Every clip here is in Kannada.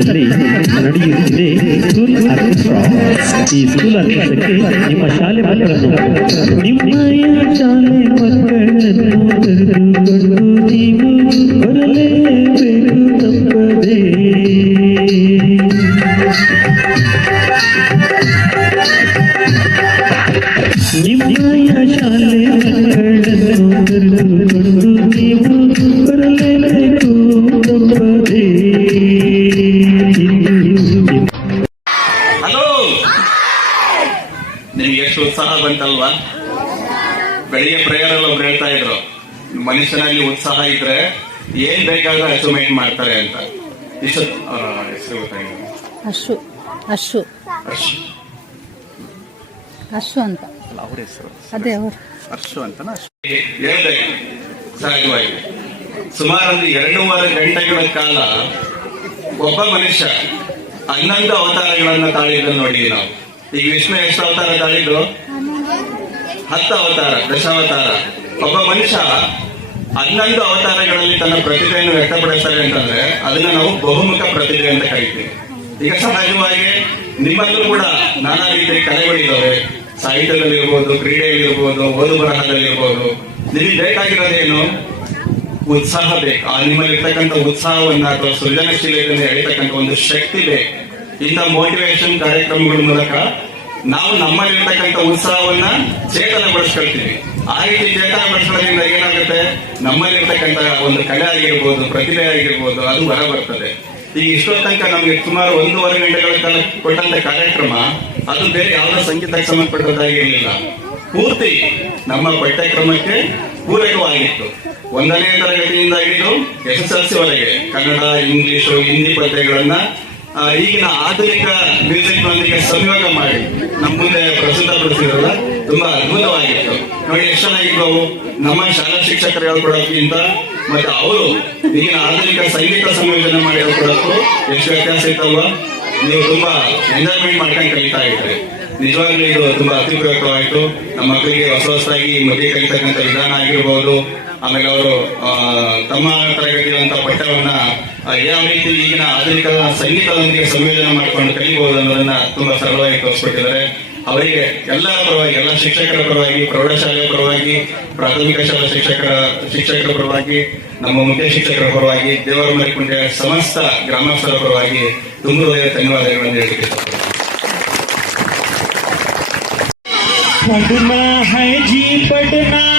ಕಷ್ಟದಲ್ಲಿ ನಡೆಯುತ್ತಿದೆ ಸ್ಕೂಲ್ ಆರ್ಕೆಸ್ಟ್ರಾ ಈ ಸ್ಕೂಲ್ ಆರ್ಕೆಸ್ಟ್ರಾಕ್ಕೆ ನಿಮ್ಮ ಶಾಲೆ ಮಕ್ಕಳನ್ನು ನಿಮ್ಮ ಶಾಲೆ ಮಕ್ಕಳನ್ನು ಕರೆದುಕೊಂಡು ನೀವು ಬರಲೇಬೇಕು ಬೆಳಿಗ್ಗೆ ಪ್ರೇಯರ್ ಅಲ್ಲಿ ಒಬ್ರು ಹೇಳ್ತಾ ಇದ್ರು. ಮನುಷ್ಯನಲ್ಲಿ ಉತ್ಸಾಹ ಇದ್ರೆ ಏನ್ ಬೇಕಾದ್ರೂ ಅಚೀವ್ಮೆಂಟ್ ಮಾಡ್ತಾರೆ ಅಂತ. ಇಷ್ಟು ಅವರ ಹೆಸರು ಗೊತ್ತಾಗಿಲ್ಲ ಅಶು ಅಶು ಅಶು ಅಂತ. ಅವ್ರ ಹೆಸರು. ಅದೇ ಅವರು. ಅರ್ಶು ಅಂತನಾ? ಹೇಳಿದೆ. ಸಹಜವಾಗಿ ಸುಮಾರು ಎರಡೂವರೆ ಗಂಟೆಗಳ ಕಾಲ ಒಬ್ಬ ಮನುಷ್ಯ ಹನ್ನೊಂದು ಅವತಾರಗಳನ್ನ ತಾಳಿದ್ರು ನೋಡಿ ನಾವು. ಈಗ ವಿಷ್ಣು ಎಷ್ಟು ಅವತಾರ ತಾಳಿದ್ದು? ಹತ್ತು ಅವತಾರ, ದಶಾವತಾರ. ಒಬ್ಬ ಮನುಷ್ಯ ಹನ್ನೊಂದು ಅವತಾರಗಳಲ್ಲಿ ತನ್ನ ಪ್ರತಿಭೆಯನ್ನು ವ್ಯಕ್ತಪಡಿಸ್ತಾರೆ ಅಂತಂದ್ರೆ ಅದನ್ನ ನಾವು ಬಹುಮುಖ ಪ್ರತಿಭೆ ಅಂತ ಕರಿತೀವಿ. ಈಗ ಸಹಜವಾಗಿ ನಿಮ್ಮಲ್ಲೂ ಕೂಡ ನಾನಾ ರೀತಿಯ ಕಲೆಗಳಿದ್ದಾವೆ ಸಾಹಿತ್ಯದಲ್ಲಿರ್ಬೋದು ಕ್ರೀಡೆಯಲ್ಲಿರ್ಬೋದು ಓದು ಬರಹದಲ್ಲಿರ್ಬೋದು ನಿಮಗೆ ಬೇಕಾಗಿರೋದೇನು ಉತ್ಸಾಹ ಬೇಕು. ಆ ನಿಮ್ಮಲ್ಲಿರ್ತಕ್ಕಂಥ ಉತ್ಸಾಹವನ್ನ ಅಥವಾ ಸೃಜನಶೀಲತೆಯನ್ನು ಎಳಿತಕ್ಕಂಥ ಒಂದು ಶಕ್ತಿ ಬೇಕು. ಇಂಥ ಮೋಟಿವೇಶನ್ ಕಾರ್ಯಕ್ರಮಗಳ ಮೂಲಕ ನಾವು ನಮ್ಮಲ್ಲಿರ್ತಕ್ಕಂಥ ಉತ್ಸಾಹವನ್ನ ಚೇತನಗೊಳಿಸ್ಕೊಳ್ತೀವಿ ಆ ರೀತಿ ಚೇತನಗೊಳಿಸೋದ್ರಿಂದ ಏನಾಗುತ್ತೆ? ನಮ್ಮಲ್ಲಿರ್ತಕ್ಕಂಥ ಒಂದು ಕಲೆ ಆಗಿರ್ಬೋದು, ಪ್ರತಿಭೆ ಆಗಿರ್ಬೋದು, ಅದು ಹೊರ ಬರ್ತದೆ ಈಗ ಇಷ್ಟೊತ್ತು ತನಕ ನಮ್ಗೆ ಸುಮಾರು ಒಂದೂವರೆ ಗಂಟೆಗಳ ಕಾಲ ಕೊಟ್ಟಂತ ಕಾರ್ಯಕ್ರಮ, ಅದು ಬೇರೆ ಯಾವುದೋ ಸಂಗೀತಕ್ಕೆ ಸಂಬಂಧಪಟ್ಟದ್ದಾಗಿರ್ಲಿಲ್ಲ. ಪೂರ್ತಿ ನಮ್ಮ ಪಠ್ಯಕ್ರಮಕ್ಕೆ ಪೂರಕವಾಗಿತ್ತು. ಒಂದನೇ ತರಗತಿಯಿಂದ ಹಿಡಿದು ಎಸ್ ಎಸ್ ಎಲ್ ಸಿ ವರೆಗೆ ಕನ್ನಡ, ಇಂಗ್ಲಿಷು, ಹಿಂದಿ ಪದ್ಯಗಳನ್ನ ಈಗಿನ ಆಧುನಿಕ ಮ್ಯೂಸಿಕ್ ನೊಂದಿಗೆ ಸಂಯೋಗ ಮಾಡಿ. ನಮ್ಮ ಮುಂದೆ ಪ್ರಸ್ತುತಪಡಿಸಿದ್ರಲ್ಲ ತುಂಬಾ ಅದ್ಭುತವಾಗಿತ್ತು. ನೋಡಿ ಎಷ್ಟು ಚೆನ್ನಾಗಿದ್ದವು ನಮ್ಮ ಶಾಲಾ ಶಿಕ್ಷಕರು ಹೇಳ್ಕೊಡೋಕ್ಕಿಂತ ಮತ್ತೆ ಅವರು ಈಗಿನ ಆಧುನಿಕ ಸಂಗೀತ ಸಂಯೋಜನೆ ಮಾಡಿ ಹೇಳ್ಕೊಡೋಕ್ಕೂ ಎಷ್ಟು ವ್ಯತ್ಯಾಸ ಇತ್ತಲ್ವಾ? ನೀವು ತುಂಬಾ ಎಂಜಾಯ್ಮೆಂಟ್ ಮಾಡ್ಕೊಂಡು ಕಲಿತಾ ಇದ್ರಿ. ನಿಜವಾಗ್ಲೂ ಇದು ತುಂಬಾ ಅತ್ಯುಪಯುಕ್ತವಾಯಿತು ನಮ್ಮ ಮಕ್ಕಳಿಗೆ ಹೊಸ ಹೊಸದಾಗಿ ಮದುವೆ ಕಲಿತಕ್ಕಂಥ ವಿಧಾನ ಆಗಿರ್ಬೋದು ಆಮೇಲೆ ಅವರು ತಮ್ಮ ತರಗತಿಯಂತ ಪಠ್ಯವನ್ನ ಆ, ಯಾವ ರೀತಿ ಈಗಿನ ಆಧುನಿಕ ಸಂಗೀತದೊಂದಿಗೆ ಸಂಯೋಜನೆ ಮಾಡಿಕೊಂಡು ಕಲಿಬಹುದು ಅನ್ನೋದನ್ನ ತುಂಬಾ ಸರಳವಾಗಿ ತೋರಿಸ್ಕೊಟ್ಟಿದ್ದಾರೆ ಅವರಿಗೆ ಎಲ್ಲರ ಪರವಾಗಿ ಎಲ್ಲ ಶಿಕ್ಷಕರ ಪರವಾಗಿ ಪ್ರೌಢಶಾಲೆಯ ಪರವಾಗಿ ಪ್ರಾಥಮಿಕ ಶಾಲಾ ಶಿಕ್ಷಕರ ಶಿಕ್ಷಕರ ಪರವಾಗಿ ನಮ್ಮ ಮುಖ್ಯ ಶಿಕ್ಷಕರ ಪರವಾಗಿ ದೇವರ ಮರಿಕುಂಟೆ ಸಮಸ್ತ ಗ್ರಾಮಸ್ಥರ ಪರವಾಗಿ ತುಂಬ ಹೃದಯ ಧನ್ಯವಾದಗಳನ್ನು ಹೇಳಲಿಕ್ಕೆ ಇಷ್ಟಪಡ್ತೀನಿ. पढ़ना है जी पढ़ना है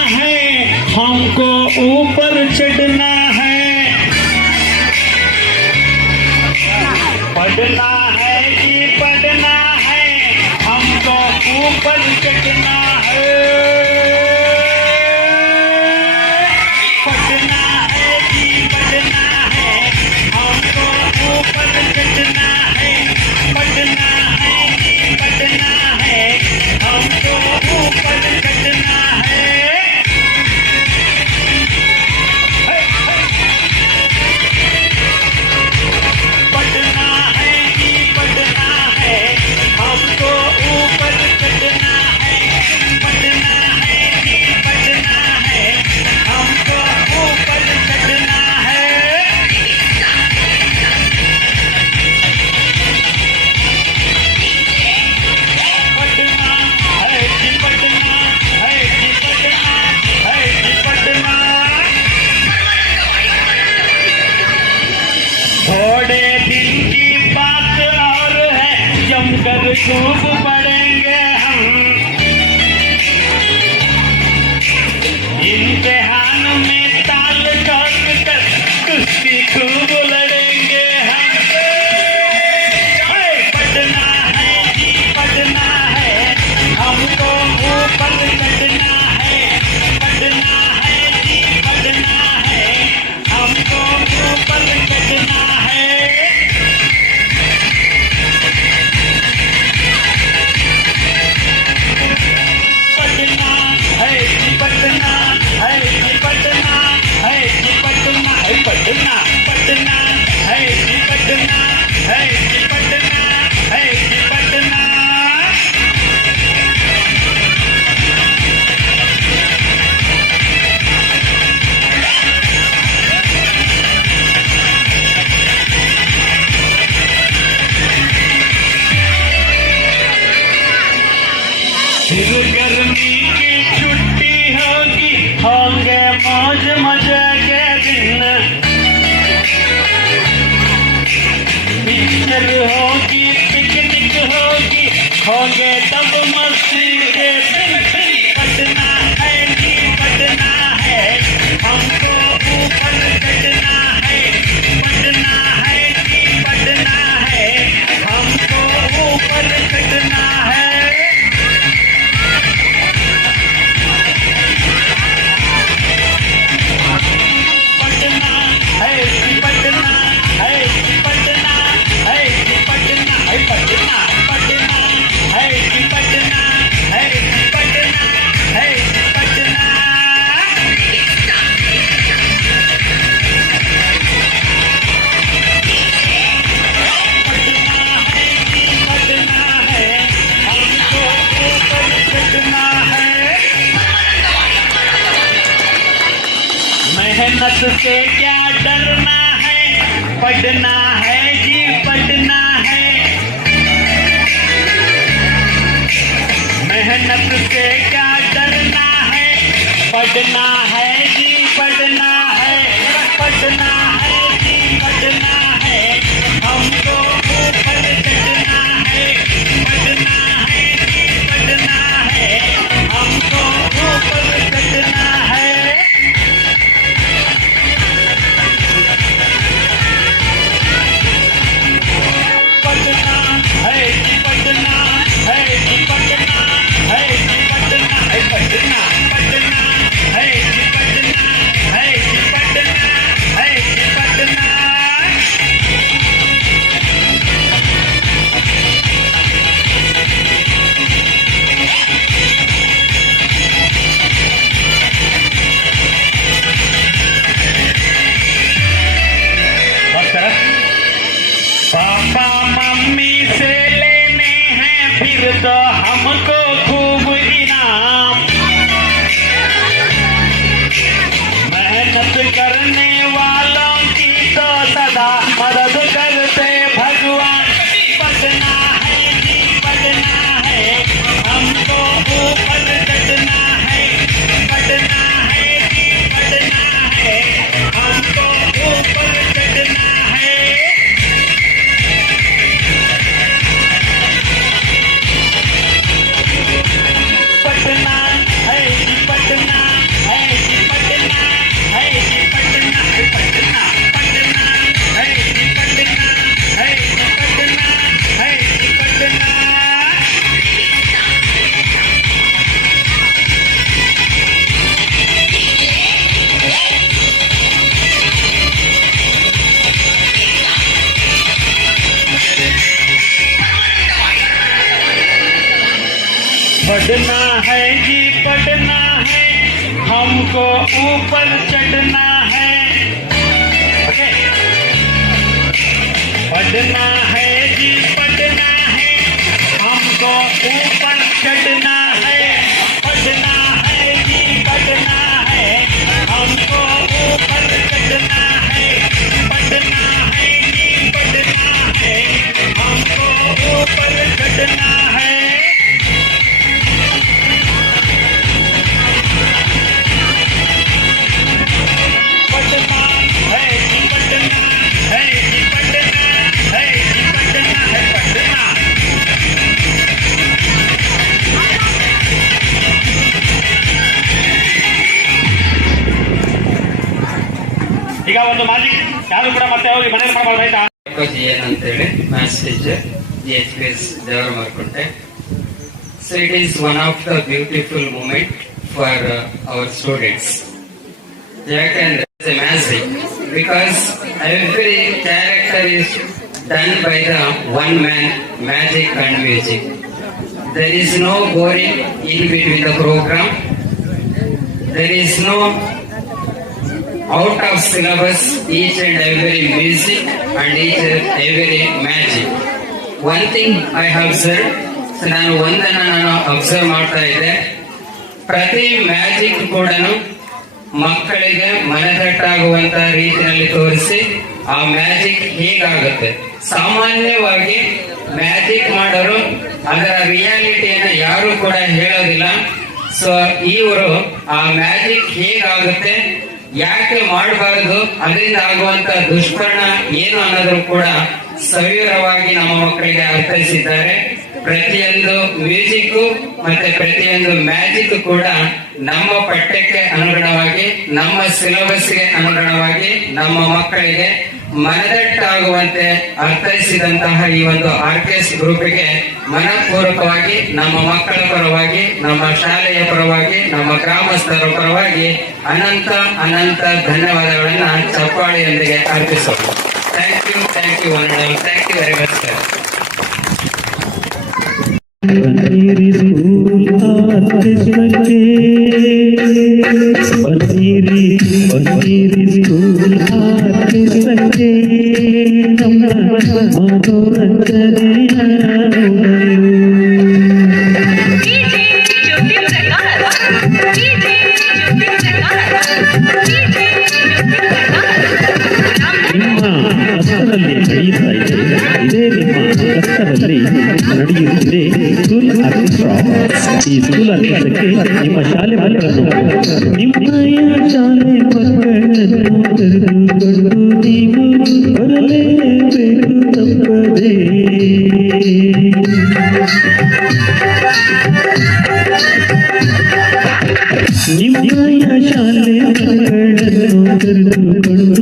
हमको ऊपर चढ़ना है। पढ़ना होगी होंगे तब मस्ती मेहनत से क्या डरना है? पढ़ना है जी, पढ़ना है। मेहनत से क्या डरना है? पढ़ना है जी, पढ़ना है। पढ़ना हमको ऊपर चढ़ना है। पढ़ना है जी पढ़ना है। हमको ऊपर चढ़ना ಈಗ ಒಂದು ಮ್ಯಾಜಿಕ್ ಯಾರು ಕೂಡ ಮತ್ತೆ ಹೋಗಿ ಮನೇಲಿ ಮಾಡಬಾರ್ದು ಆಯ್ತಾ ಏನಂತೇಳಿ maths teacher G H P S ದೇವರ ಮಾರ್ಕೊಂಡೆ. So it is one of the beautiful moment for our students ಯಾಕಂದ್ರೆ magic because every character is done by the one man magic and music there is no boring in between the program there is no out of syllabus each and every music and each and every magic. One thing I observed, ನಾನು ಒಂದನ್ನ ನಾನು ಅಬ್ಸರ್ವ್ ಮಾಡ್ತಾ ಇದ್ದೆ. ಪ್ರತಿ ಮ್ಯಾಜಿಕ್ ಕೂಡ ಮಕ್ಕಳಿಗೆ ಮನದಟ್ಟಾಗುವಂತ ರೀತಿಯಲ್ಲಿ ತೋರಿಸಿ ಆ ಮ್ಯಾಜಿಕ್ ಹೇಗಾಗುತ್ತೆ. ಸಾಮಾನ್ಯವಾಗಿ ಮ್ಯಾಜಿಕ್ ಮಾಡೋರು ಅದರ ರಿಯಾಲಿಟಿಯನ್ನು ಯಾರು ಕೂಡ ಹೇಳೋದಿಲ್ಲ. ಸೊ ಇವರು ಆ ಮ್ಯಾಜಿಕ್ ಹೇಗಾಗುತ್ತೆ? ಯಾಕೆ ಮಾಡಬಾರದು? ಅದರಿಂದ ಆಗುವಂತ ದುಷ್ಪರಣ ಏನು ಅನ್ನೋದ್ರು ಕೂಡ ಸವಿವರವಾಗಿ ನಮ್ಮ ಮಕ್ಕಳಿಗೆ ಅರ್ಥೈಸಿದ್ದಾರೆ. ಪ್ರತಿಯೊಂದು ಮ್ಯೂಸಿಕ್ ಮತ್ತೆ ಪ್ರತಿಯೊಂದು ಮ್ಯಾಜಿಕ್ ಕೂಡ ನಮ್ಮ ಪಠ್ಯಕ್ಕೆ ಅನುಗುಣವಾಗಿ, ನಮ್ಮ ಸಿಲೆಬಸ್ಗೆ ಅನುಗುಣವಾಗಿ ನಮ್ಮ ಮಕ್ಕಳಿಗೆ ಮನದಟ್ಟಾಗುವಂತೆ ಅರ್ಥೈಸಿದಂತಹ ಈ ಒಂದು ಆರ್ಕೆಸ್ ಗ್ರೂಪಿಗೆ ಮನಪೂರ್ವಕವಾಗಿ, ನಮ್ಮ ಮಕ್ಕಳ ಪರವಾಗಿ, ನಮ್ಮ ಶಾಲೆಯ ಪರವಾಗಿ, ನಮ್ಮ ಗ್ರಾಮಸ್ಥರ ಪರವಾಗಿ ಅನಂತ ಅನಂತ ಧನ್ಯವಾದಗಳನ್ನ ಚಪ್ಪಾಳಿಯೊಂದಿಗೆ ಅರ್ಪಿಸೋಣ thank you thank you thank you very much sir ನಿಮ್ಮ ಕಷ್ಟದಲ್ಲಿ ನಡೆಯುತ್ತಾ ಇದೆ ಇದೇ ನಿಮ್ಮ ಕಷ್ಟದಲ್ಲಿ ನಡೆಯುತ್ತಿದೆ ಸ್ಕೂಲ್ ಆರ್ಕೆಸ್ಟ್ರಾ ಈ ಸ್ಕೂಲ್ ಆರ್ಕೆಸ್ಟ್ರಾಕ್ಕೆ ನಿಮ್ಮ ಶಾಲೆ ಮಕ್ಕಳನ್ನು ನಿಮ್ಮಯ ಶಾಲೆ ಮಕ್ಕಳನ್ನು ಕರೆದುಕೊಂಡು ನೀವು ಬರಲೇಬೇಕು ತಪ್ಪದೇ ನಿಮ್ಮಯ ಶಾಲೆ ಮಕ್ಕಳನ್ನು ಕರೆದುಕೊಂಡು